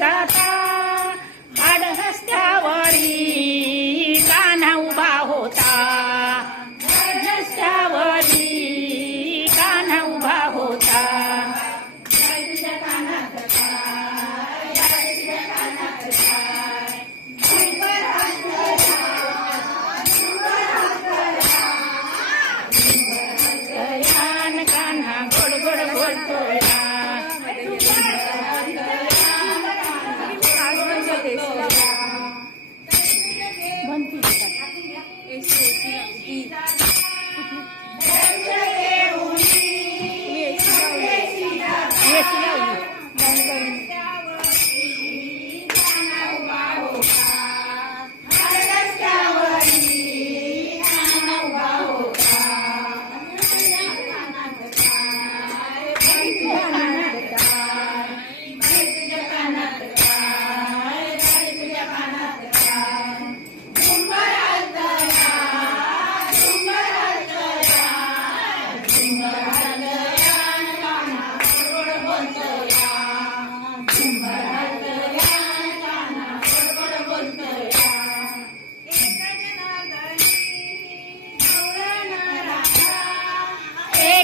ಗಾಟ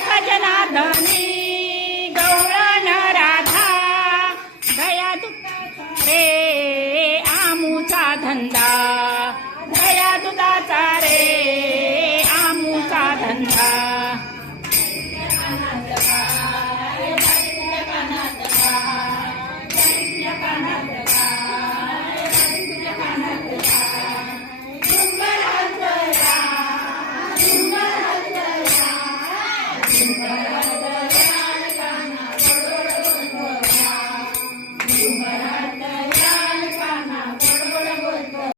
भजनाधनी गौळण राधा रे आमूचा धंदा. दया दुधाचा रे आमूचा धंदा. Thank you.